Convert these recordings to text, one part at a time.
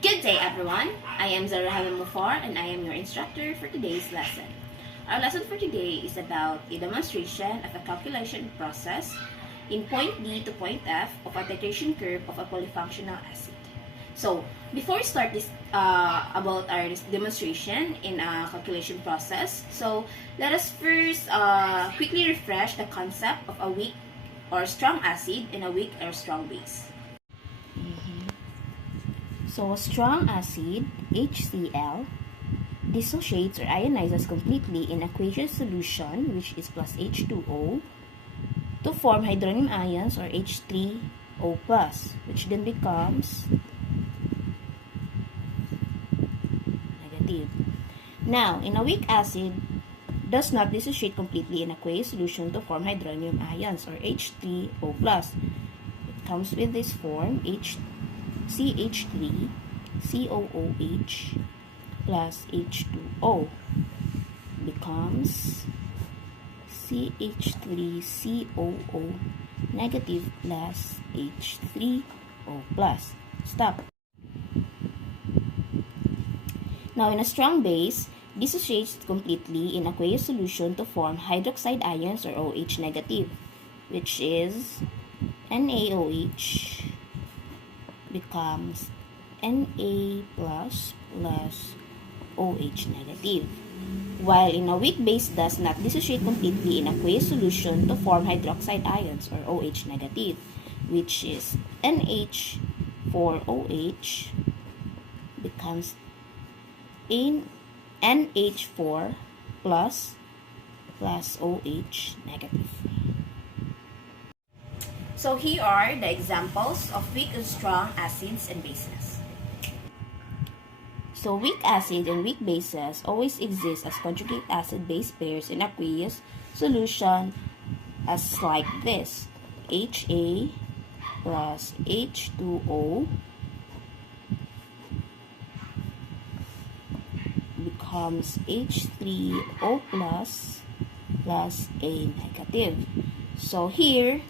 Good day, everyone. I am Zara Mufar, and I am your instructor for today's lesson. Our lesson for today is about a demonstration of a calculation process in point D to point F of a titration curve of a polyfunctional acid. So, before we start this about our demonstration in a calculation process, so let us first quickly refresh the concept of a weak or strong acid and a weak or strong base. So, a strong acid, HCl, dissociates or ionizes completely in aqueous solution, which is plus H2O, to form hydronium ions or H3O+, which then becomes negative. Now, in a weak acid, does not dissociate completely in aqueous solution to form hydronium ions or H3O+. It comes with this form, CH3 COOH plus H2O becomes CH3COO negative plus H3O plus. Stop. Now, in a strong base, dissociates completely in aqueous solution to form hydroxide ions or OH negative, which is NaOH becomes Na plus OH negative. While in a weak base does not dissociate completely in aqueous solution to form hydroxide ions or OH negative, which is NH4OH becomes NH4 plus OH negative. So here are the examples of weak and strong acids and bases. So weak acid and weak bases always exist as conjugate acid-base pairs in aqueous solution as like this. HA plus H2O becomes H3O plus A negative. So here,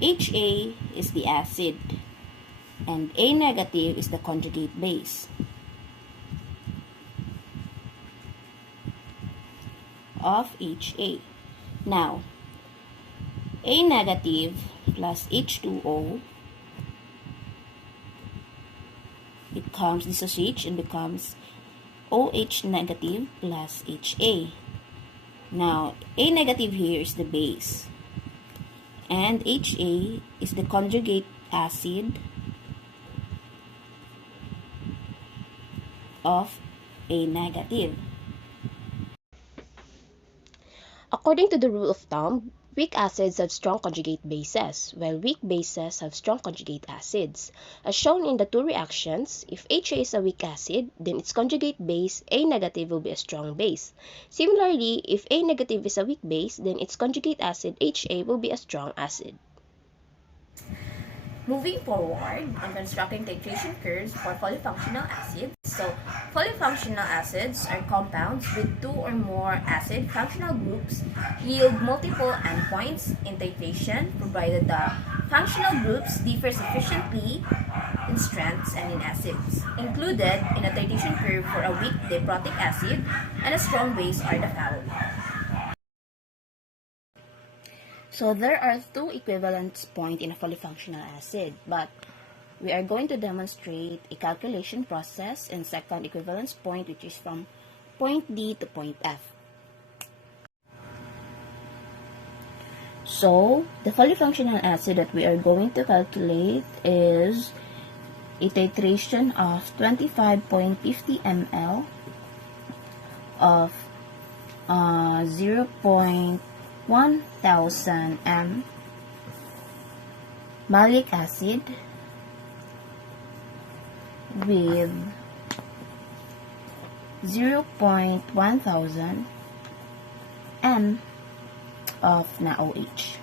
HA is the acid and A negative is the conjugate base of HA. Now, A negative plus H2O becomes dissociates and becomes OH negative plus HA. Now, A negative here is the base and HA is the conjugate acid of A negative. According to the rule of thumb, weak acids have strong conjugate bases, while weak bases have strong conjugate acids. As shown in the two reactions, if HA is a weak acid, then its conjugate base, A negative, will be a strong base. Similarly, if A negative is a weak base, then its conjugate acid, HA, will be a strong acid. Moving forward on constructing titration curves for polyfunctional acids. So, polyfunctional acids are compounds with two or more acid functional groups yield multiple endpoints in titration provided the functional groups differ sufficiently in strengths and in acids. Included in a titration curve for a weak diprotic acid and a strong base are the following. So there are two equivalence points in a polyfunctional acid, but we are going to demonstrate a calculation process and second equivalence point, which is from point D to point F. So the polyfunctional acid that we are going to calculate is a titration of 25.50 ml of 0.1000 m malic acid with 0.1000 m of NaOH.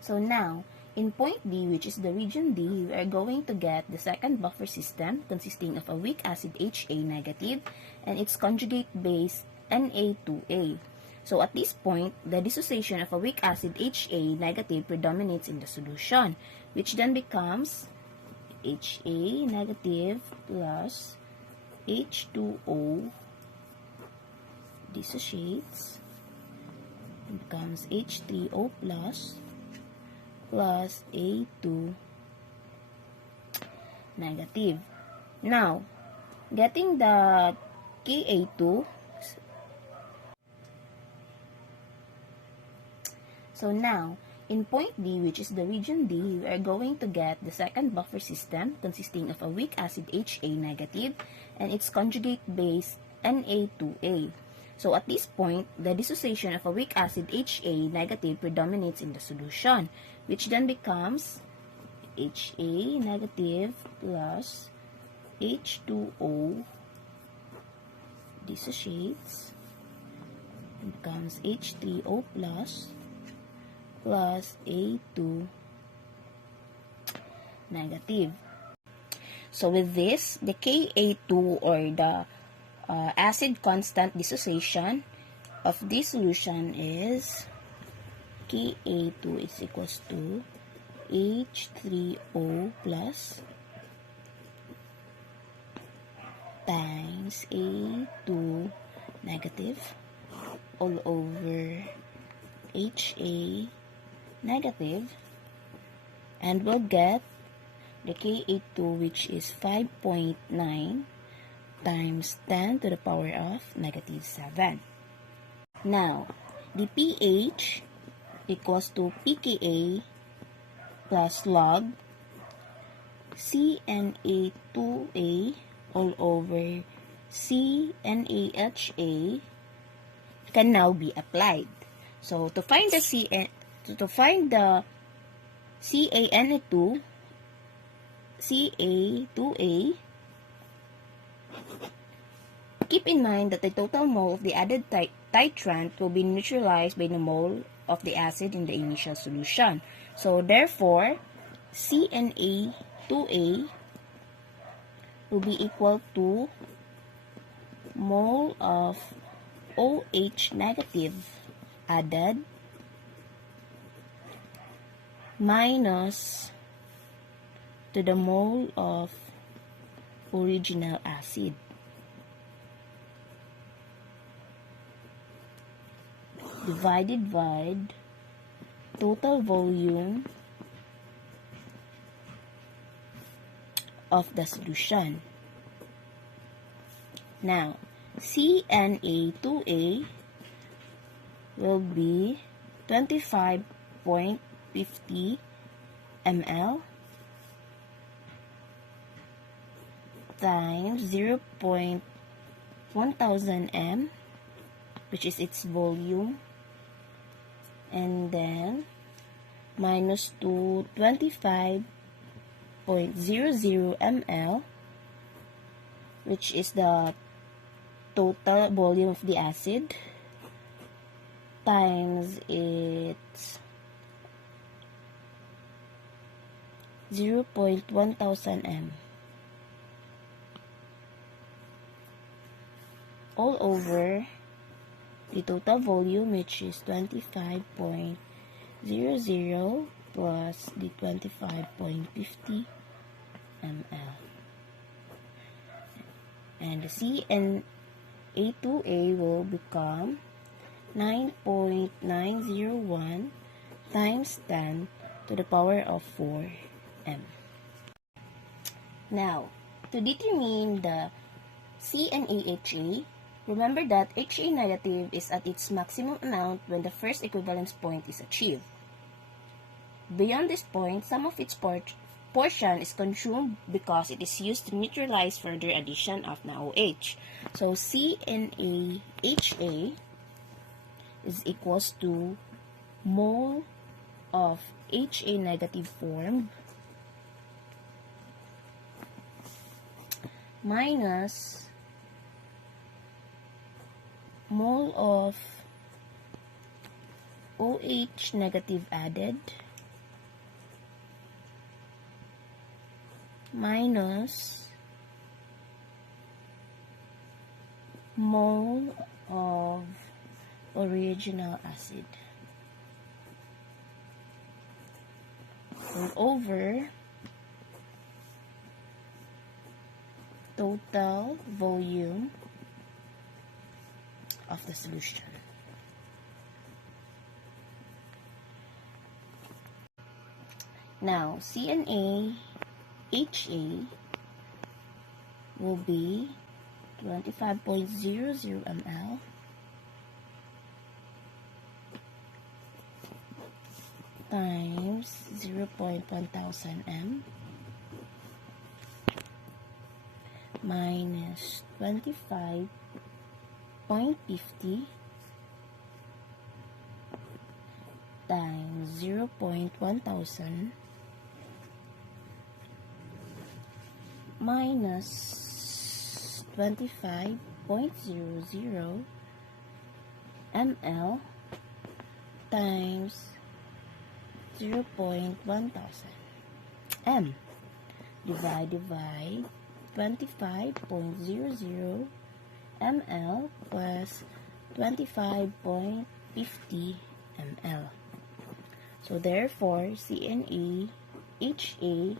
So now, in point D, which is the region D, we are going to get the second buffer system consisting of a weak acid HA negative and its conjugate base Na2A. So at this point, the dissociation of a weak acid HA negative predominates in the solution, which then becomes HA negative plus H2O dissociates and becomes H3O plus A2 negative. Now, getting the Ka2, so now, in point D, which is the region D, we are going to get the second buffer system consisting of a weak acid HA negative and its conjugate base Na2A. So at this point, the dissociation of a weak acid HA negative predominates in the solution, which then becomes HA negative plus H2O dissociates and becomes H3O plus A2 negative. So with this, the Ka2 or the acid constant dissociation of this solution is Ka2 is equals to H3O plus times A2 negative all over HA negative, and we'll get the Ka2, which is 5.9 times 10 to the power of negative 7. Now, the pH equals to pKa plus log CNA2A all over CNaHA can now be applied. So to find the CA2A, keep in mind that the total mole of the added titrant will be neutralized by the mole of the acid in the initial solution. So therefore, CNA2A will be equal to mole of OH negative added minus to the mole of original acid divided by total volume of the solution. Now, CNA2A will be 25.50 ml times 0.1000 m, which is its volume, and then minus to 25.00 ml, which is the total volume of the acid, times its 0.1000 m all over the total volume, which is 25.00 plus the 25.50 ml. And the CNA2A will become 9.901 times 10 to the power of 4 m. Now, to determine the CNaHA, remember that HA negative is at its maximum amount when the first equivalence point is achieved. Beyond this point, some of its portion is consumed because it is used to neutralize further addition of the OH. So CNaHA is equals to mole of HA negative form minus mole of OH negative added minus mole of original acid over total volume of the solution. Now, CNA HA will be 25.00 ml times 0.1000 m minus 25.50 times 0.1000 minus 25.00 ml times 0.1000 m divide 25.00 ml plus 25.50 ml. So therefore, CNA HA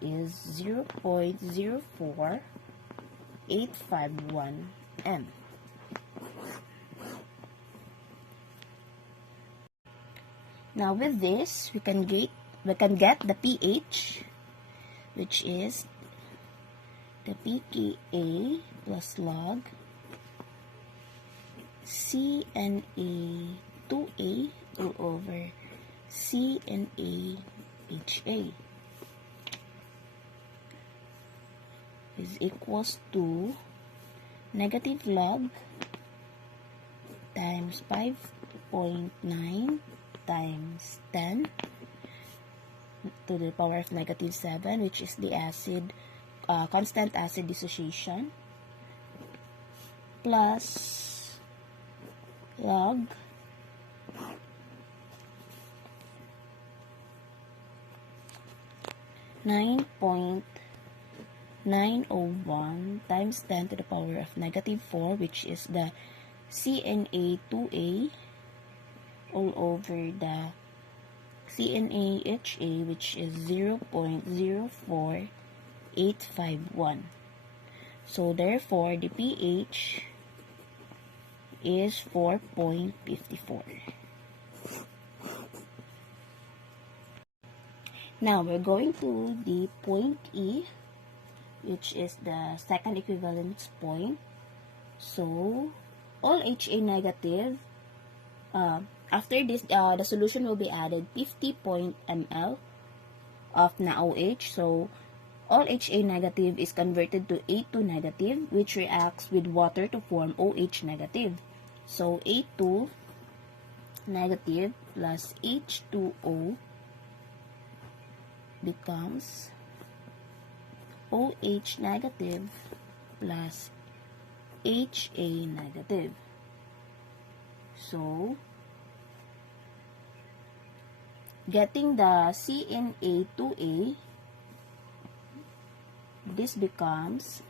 is 0.04851 m. Now with this, we can get the pH, which is the pKa plus log CNA2A all over CNAHA is equals to negative log times 5.9 times 10 to the power of negative 7, which is the acid constant acid dissociation, plus log (9.901) times 10 to the power of negative 4, which is the CNA2A all over the CNAHA, which is 0.04851. So therefore, the pH is 4.54. Now we're going to the point E, which is the second equivalence point. So all HA negative, after this, the solution will be added 50 ml of NaOH. So all HA negative is converted to A2 negative, which reacts with water to form OH negative. So A2 negative plus H2O becomes OH negative plus HA negative. So getting the CNA2A, this becomes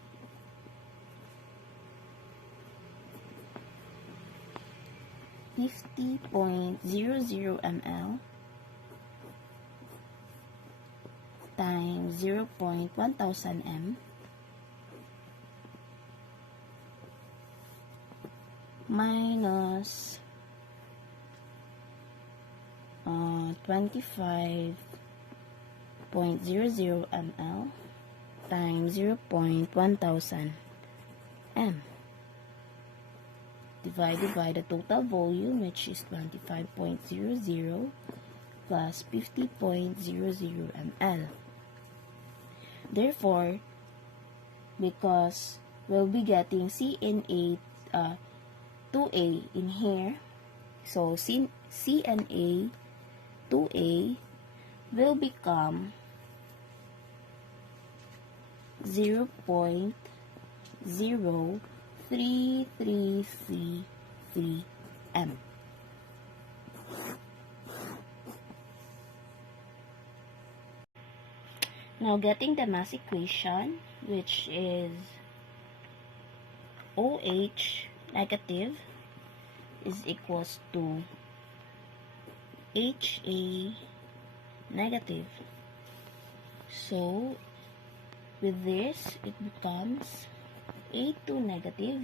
(50.00 ml times 0.1000 m minus 25.00 ml times 0.1000 m divided by the total volume, which is 25.00 plus 50.00 ml. Therefore, because we'll be getting CNA 2A in here, so CNA 2A will become 0.03333 m. Now getting the mass equation, which is OH negative is equals to HA negative. So, with this, it becomes A2 negative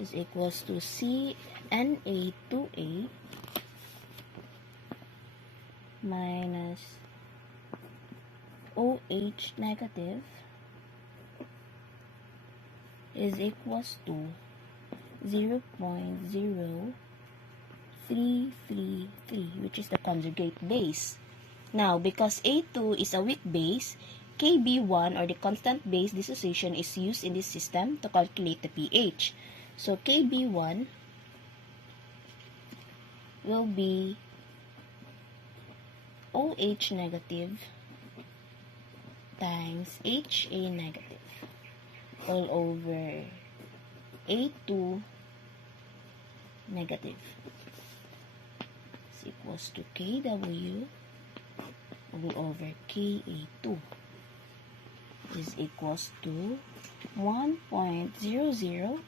is equals to CNA2A minus OH negative is equals to 0.0333, which is the conjugate base. Now, because A2 is a weak base, KB1 or the constant base dissociation is used in this system to calculate the pH. So, KB1 will be OH negative times HA negative all over A2 negative is equals to KW all over Ka2 is equals to 1.00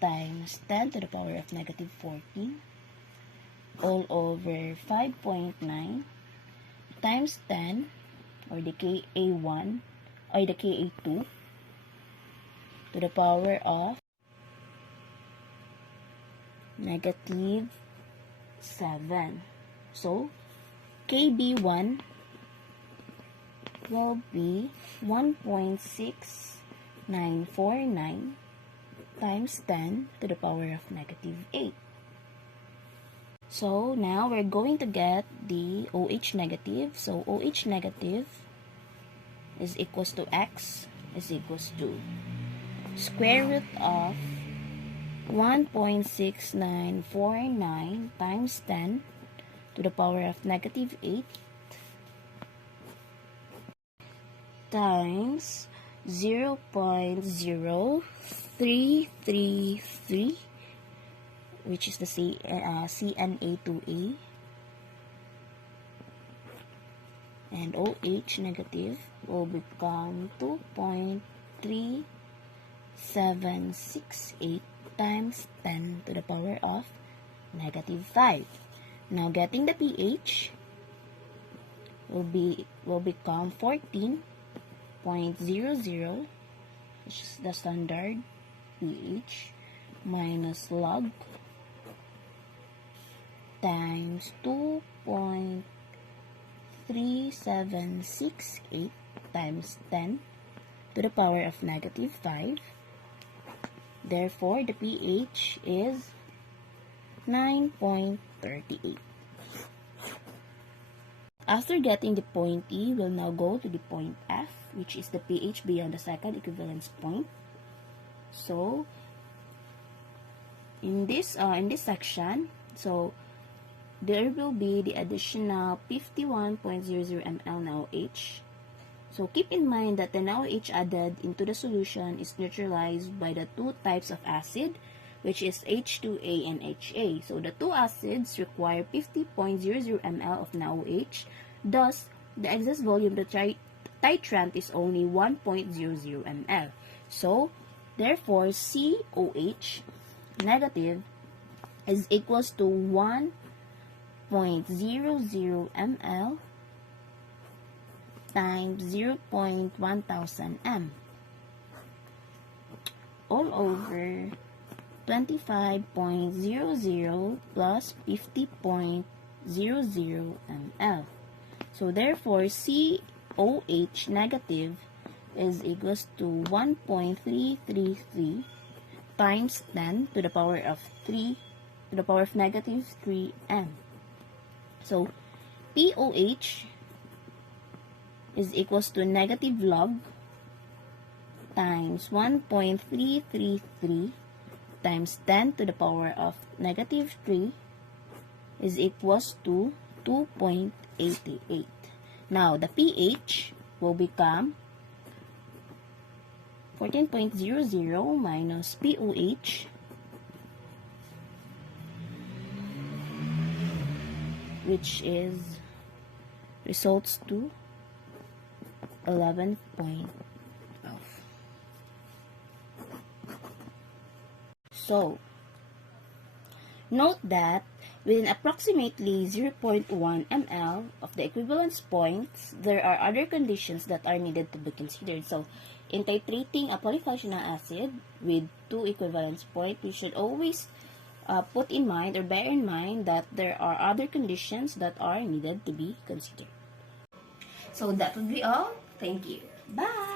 times 10 to the power of negative 14 all over 5.9 times 10 or the Ka1 or the Ka2 to the power of negative 7. So, KB1 will be 1.6949 times 10 to the power of negative 8. So, now we're going to get the OH negative. So, OH negative is equals to X is equals to square root of 1.6949 times 10 to the power of negative 8 times 0.0333, which is the CNA2A, and OH negative will become 2.3768 times 10 to the power of negative 5. Now, getting the pH will become 14.00, which is the standard pH, minus log times 2.3768 times 10 to the power of negative 5. Therefore, the pH is 9.38. After getting the point E, we'll now go to the point F, which is the pH beyond the second equivalence point. So, in this section, so there will be the additional 51.00 ml NaOH. So, keep in mind that the NaOH added into the solution is neutralized by the two types of acid, which is H2A and HA. So, the two acids require 50.00 ml of NaOH. Thus, the excess volume of the titrant is only 1.00 ml. So, therefore, COH negative is equals to 1.00 ml times 0.1000 m all over 25.00 plus 50.00 ml. So, therefore, COH negative is equals to 1.333 times 10 to the power of 3 to the power of negative 3 m. So, POH is equals to negative log times 1.333 times 10 to the power of negative 3 is equals to 2.88. Now, the pH will become 14.00 minus POH, which is results to 11.12. So, Note that within approximately 0.1 ml of the equivalence points, there are other conditions that are needed to be considered. So, in titrating a polyfunctional acid with 2 equivalence points, we should always put in mind or bear in mind that there are other conditions that are needed to be considered. So that would be all. Thank you. Bye!